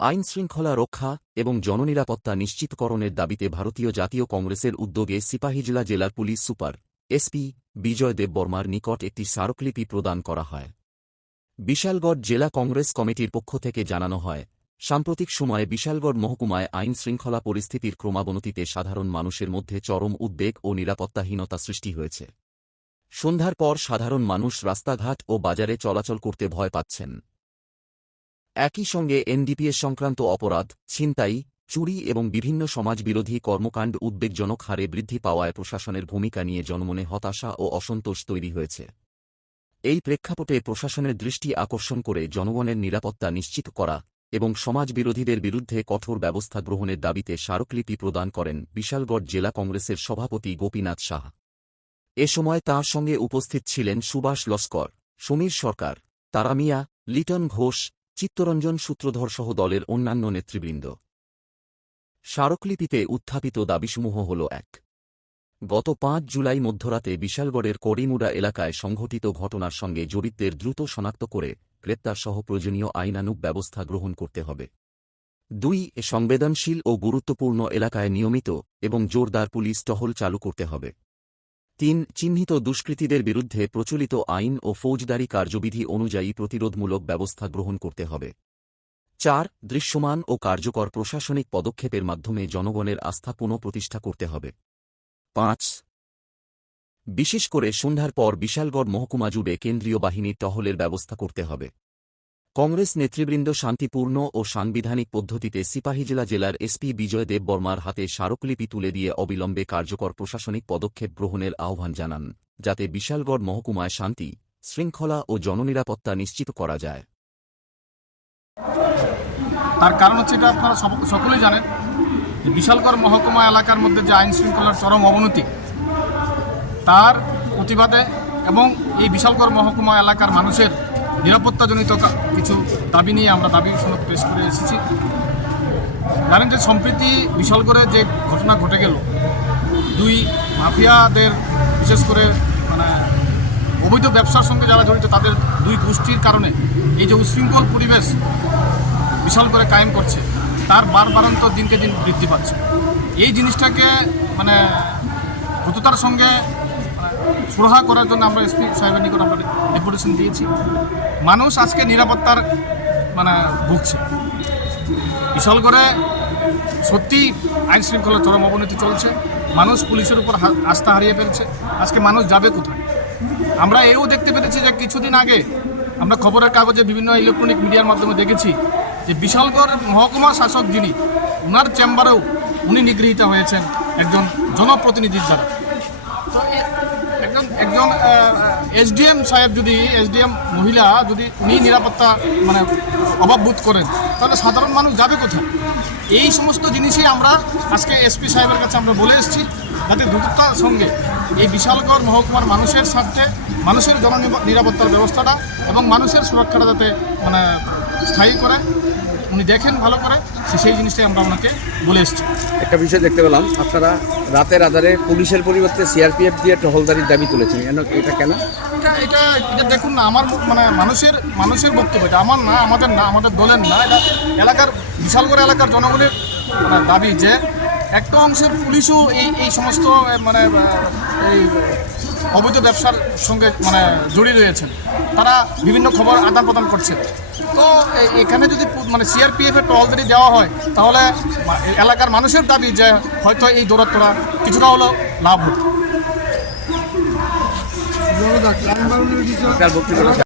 আইন শৃঙ্খলা রক্ষা এবং জননিরাপত্তা নিশ্চিতকরণের দাবিতে ভারতীয় জাতীয় কংগ্রেসের উদ্যোগে সিপাহীজলা জেলার পুলিশ সুপার এসপি বিজয় দেববর্মার নিকট একটি স্মারকলিপি প্রদান করা হয়। বিশালগড় জেলা কংগ্রেস কমিটির পক্ষ থেকে জানানো হয়, সাম্প্রতিক সময়ে বিশালগড় মহকুমায় আইন শৃঙ্খলা পরিস্থিতির ক্রমাবনতিতে সাধারণ মানুষের মধ্যে চরম উদ্বেগ ও নিরাপত্তাহীনতা সৃষ্টি হয়েছে। সন্ধ্যার পর সাধারণ মানুষ রাস্তাঘাট ও বাজারে চলাচল করতে ভয় পাচ্ছেন। একই সঙ্গে এনডিপিএস সংক্রান্ত অপরাধ, ছিনতাই, চুরি এবং বিভিন্ন সমাজবিরোধী কর্মকাণ্ড উদ্বেগজনক হারে বৃদ্ধি পাওয়ায় প্রশাসনের ভূমিকা নিয়ে জনমনে হতাশা ও অসন্তোষ তৈরি হয়েছে। এই প্রেক্ষাপটে প্রশাসনের দৃষ্টি আকর্ষণ করে জনগণের নিরাপত্তা নিশ্চিত করা এবং সমাজবিরোধীদের বিরুদ্ধে কঠোর ব্যবস্থা গ্রহণের দাবিতে স্মারকলিপি প্রদান করেন বিশালগড় জেলা কংগ্রেসের সভাপতি গোপীনাথ সাহা। এ সময় তাঁর সঙ্গে উপস্থিত ছিলেন সুভাষ লস্কর, সমীর সরকার, তারা মিয়া, লিটন ঘোষ, চিত্তরঞ্জন সূত্রধরসহ দলের অন্যান্য নেতৃবৃন্দ। স্মারকলিপিতে উত্থাপিত দাবিসমূহ হল: ১. গত ৫ জুলাই মধ্যরাতে বিশালগড়ের করিমুড়া এলাকায় সংঘটিত ঘটনার সঙ্গে জড়িতদের দ্রুত শনাক্ত করে গ্রেপ্তারসহ প্রয়োজনীয় আইনানুগ ব্যবস্থা গ্রহণ করতে হবে। ২. সংবেদনশীল ও গুরুত্বপূর্ণ এলাকায় নিয়মিত এবং জোরদার পুলিশ টহল চালু করতে হবে। ৩. চিহ্নিত দুষ্কৃতীদের বিরুদ্ধে প্রচলিত আইন ও ফৌজদারি কার্যবিধি অনুযায়ী প্রতিরোধমূলক ব্যবস্থা গ্রহণ করতে হবে। ৪. দৃশ্যমান ও কার্যকর প্রশাসনিক পদক্ষেপের মাধ্যমে জনগণের আস্থা পুনঃপ্রতিষ্ঠা করতে হবে। ৫. বিশেষ করে সন্ধ্যার পর বিশালগড় মহকুমা জুড়ে কেন্দ্রীয় বাহিনীর টহলের ব্যবস্থা করতে হবে। কংগ্রেস নেতৃবৃন্দ শান্তিপূর্ণ ও সাংবিধানিক পদ্ধতিতে সিপাহীজলা জেলার এসপি বিজয় দেববর্মার হাতে স্মারকলিপি তুলে দিয়ে অবিলম্বে কার্যকর প্রশাসনিক পদক্ষেপ গ্রহণের আহ্বান জানান, যাতে বিশালগড় মহকুমায় শান্তি, শৃঙ্খলা ও জননিরাপত্তা নিশ্চিত করা যায়। তার কারণ হচ্ছে, এটা আপনারা সকলেই জানেন যে বিশালগড় মহকুমা এলাকার মধ্যে যে আইন শৃঙ্খলার চরম অবনতি, তার প্রতিবাদে এবং এই বিশালগড় মহকুমা এলাকার মানুষের নিরাপত্তাজনিত কিছু দাবি নিয়ে আমরা দাবি সনদ পেশ করে এসেছি। জানেন যে সম্প্রতি বিশালগড়ে যে ঘটনা ঘটে গেল, দুই মাফিয়াদের, বিশেষ করে অবৈধ ব্যবসার সঙ্গে যারা জড়িত তাদের দুই গোষ্ঠীর কারণে এই যে উশৃঙ্খল পরিবেশ বিশালগড়ে কায়েম করছে, তার বারবারান্ত দিনকে দিন বৃদ্ধি পাচ্ছে। এই জিনিসটাকে দ্রুততার সঙ্গে সুরাহা করার জন্য আমরা এসপি সাহেবের নিকট আমরা ডেপুটেশন দিয়েছি। মানুষ আজকে নিরাপত্তার ভুগছে। বিশালগড়ে সত্যি আইন শৃঙ্খলার চরম অবনতি চলছে। মানুষ পুলিশের উপর আস্থা হারিয়ে ফেলছে। আজকে মানুষ যাবে কোথায়? আমরা এও দেখতে পেরেছি যে কিছুদিন আগে আমরা খবরের কাগজে বিভিন্ন ইলেকট্রনিক মিডিয়ার মাধ্যমে দেখেছি যে বিশালগড় মহকুমা শাসক যিনি, ওনার চেম্বারেও উনি নিগৃহীত হয়েছেন একজন জনপ্রতিনিধির দ্বারা। তো একজন এসডিএম সাহেব, যদি এসডিএম মহিলা যদি উনি নিরাপত্তা অভাববোধ করেন, তাহলে সাধারণ মানুষ যাবে কোথায়? এই সমস্ত জিনিসই আমরা আজকে এসপি সাহেবের কাছে আমরা বলে এসেছি, যাতে দ্রুততার সঙ্গে এই বিশালগড় মহকুমার মানুষের স্বার্থে মানুষের জননিরাপত্তার ব্যবস্থাটা এবং মানুষের সুরক্ষাটা যাতে স্থায়ী করে উনি দেখেন ভালো করে, সেই জিনিসটাই আমরা ওনাকে বলে এসেছি। একটা বিষয় দেখতে পেলাম, আপনারা রাতের আধারে পুলিশের পরিবর্তে সিআরপিএফ দিয়ে টহলদারির দাবি তুলেছেন, এটা কেন? এটা দেখুন না, আমার মানুষের বক্তব্য, এটা আমার না, আমাদের দলের না, এটা এলাকার বিশালগড় এলাকার জনগণের দাবি যে একটা অংশের পুলিশও এই সমস্ত এই অবৈধ ব্যবসার সঙ্গে জড়িয়ে রয়েছেন। তারা বিভিন্ন খবর আদান প্রদান করছে। তো এখানে যদি সিআরপিএফের টহলদারি দেওয়া হয়, তাহলে এলাকার মানুষের দাবি যে হয়তো এই দৌরাত্মরা কিছুটা হলেও লাভ হবে।